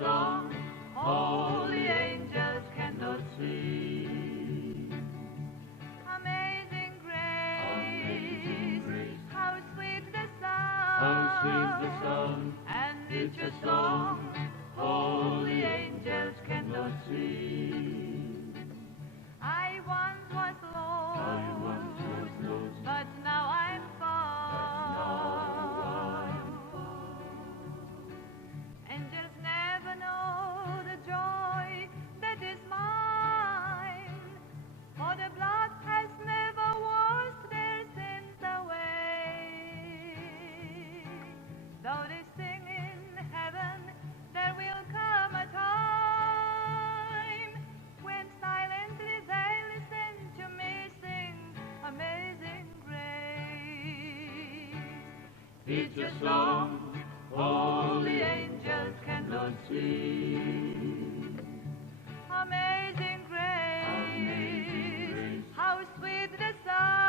song holy angels cannot sing. Amazing Amazing grace, grace, how sweet the how sweet the sound, sound, and it's a song holy angels cannot sing. I once was lost, I once was lost, but now I'm found. Angels never know the joy that is mine, for the blood has never washed their sins away. Though they sing in heaven, there will come a time when silently they listen to me sing Amazing Grace. it's a song holy angels cannot sing. Amazing grace, Amazing grace, how sweet the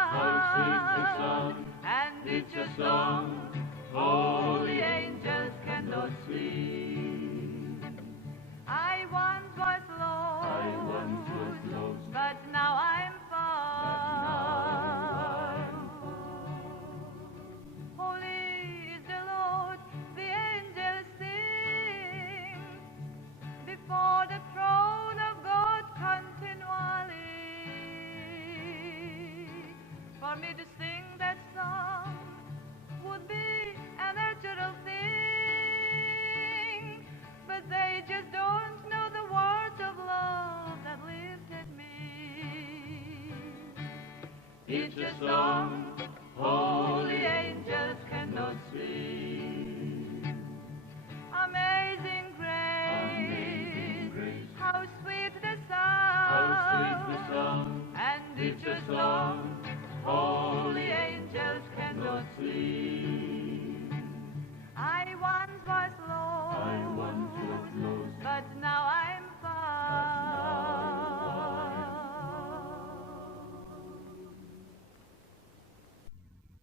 how sweet the sound, sound, and it's a song holy angels cannot sing. I once was lost, I once was lost, but now I'm found. Holy is the Lord, the angels sing before the throne of God continually. For me to sing that song would be a natural thing, but they just don't know the words of love that lifted me. it's a song holy angels cannot sing. Amazing Amazing grace, grace, how sweet the how sweet the sound, sound, and it's it's a a song song holy angels cannot sing. I once was I once was lost, lost, but now